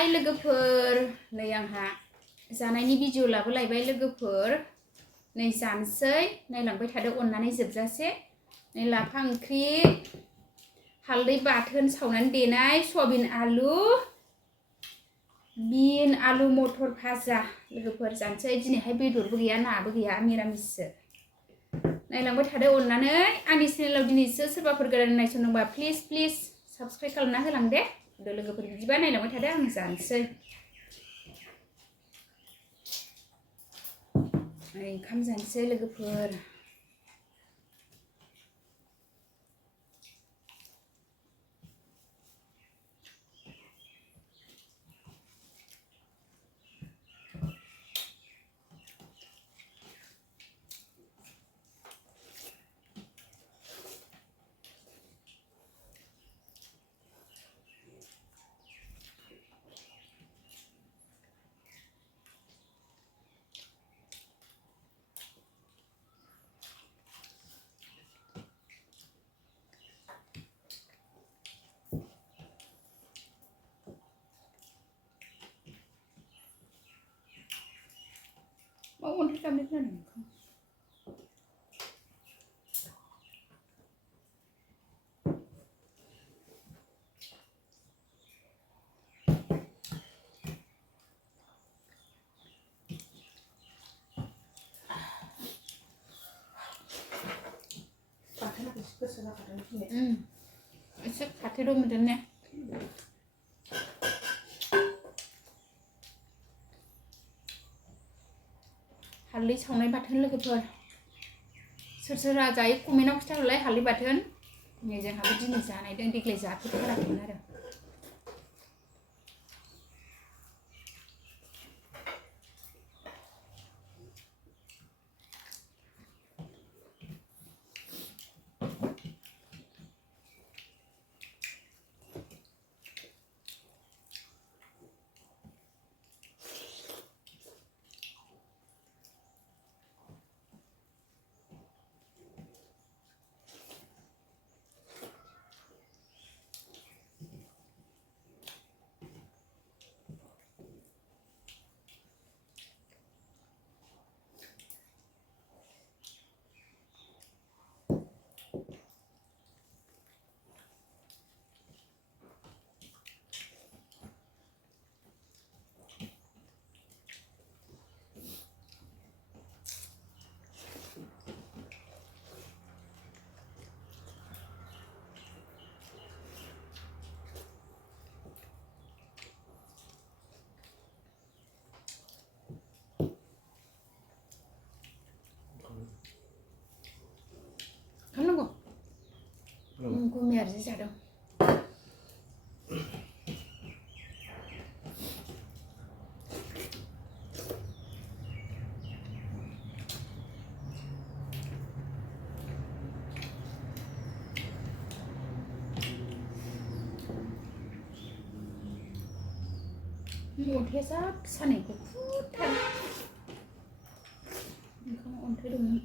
हाय लोगोफोर नै आंहा जानायनि भिडिअ लाबोलायबाय लोगोफोर नै जानोसै नायलांबाय थादो अननानै जोबजासे नै लाफा ओंख्रि हालदै बाथोन सावनानै देनाय सयाबिन आलु बिन आलु मटर भाजा लोगोफोर जानोसै दिनैहाय बेदरबो गैया नाबो गैया मिरामिससो नायलांबाय थादो अननानै आंनि चेनेलाव दिनैसो सोरबाफोर गोदान नायसनदोंबा प्लिज साबस्क्राइब खालामना होलां दे लोगोफोर बिदिबा नायलांबाय थादो आं जानोसै ओंखाम जानोसै लोगोफोर mau ăn thích ăn đến lần không एसे खाथे दं मोनदों ने हालदै सावनाय बाथोन लोगोफोर सोर सोरा जायो कमेन्टआव खिथाहरलाय हालदै बाथोन नै जोंहाबो दिनै जानायदों देग्लाय जाफेरथाराखैमोन आरो खालामनांगौ गुमियार जि जादों अन्थाइया जा सानायखौ फुथार ओंखामाव अन्थाइ दंमोन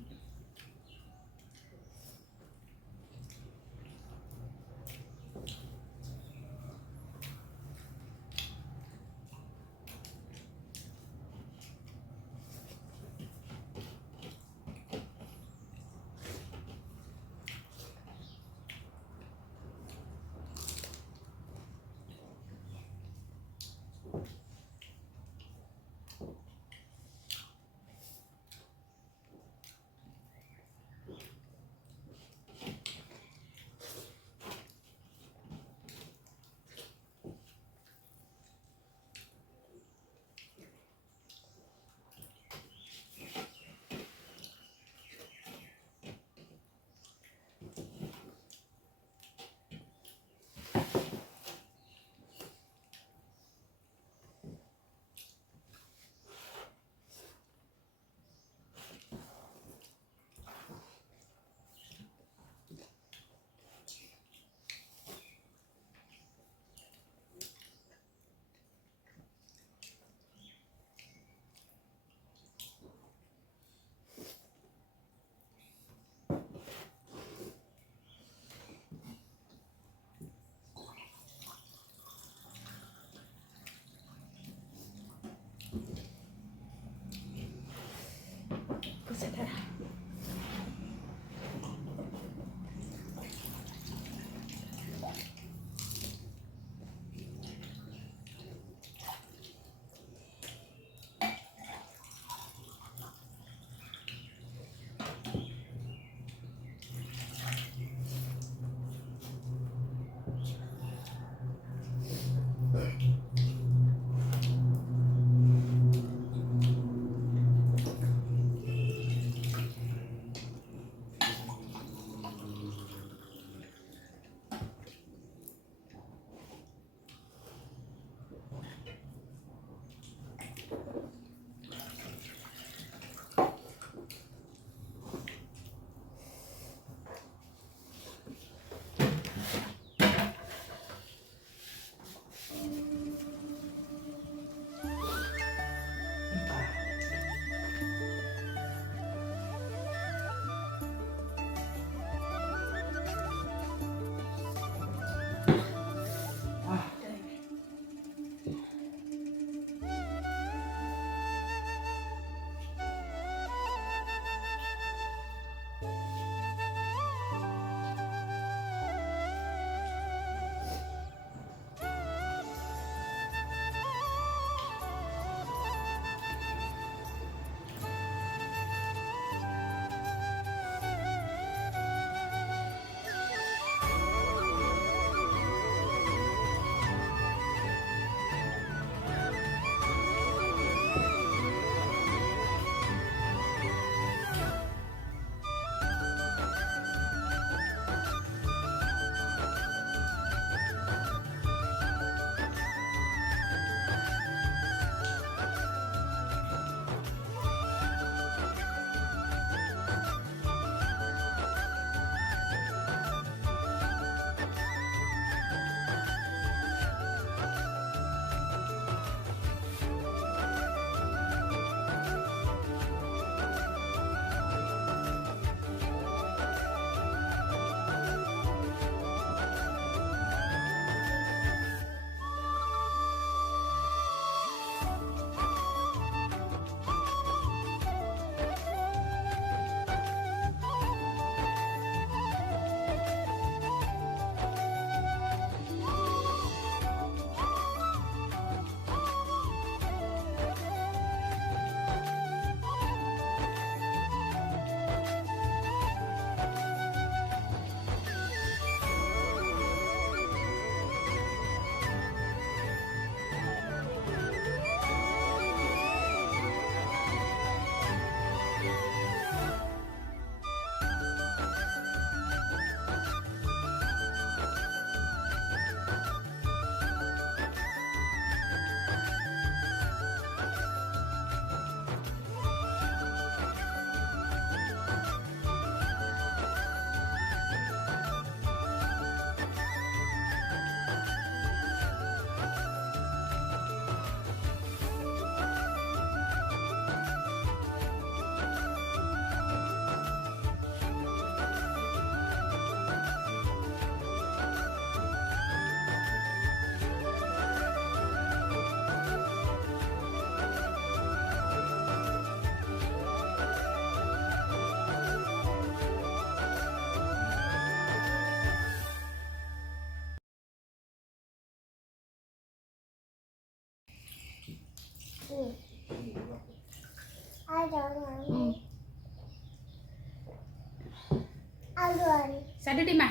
जादो दे मा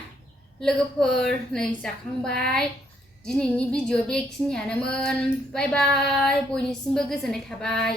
लोगोफोर नै जाखांबाय दिनैनि भिडिअ बेखिनियानोमोन बाय बाय बयनिसिमबो गोजोननाय थाबाय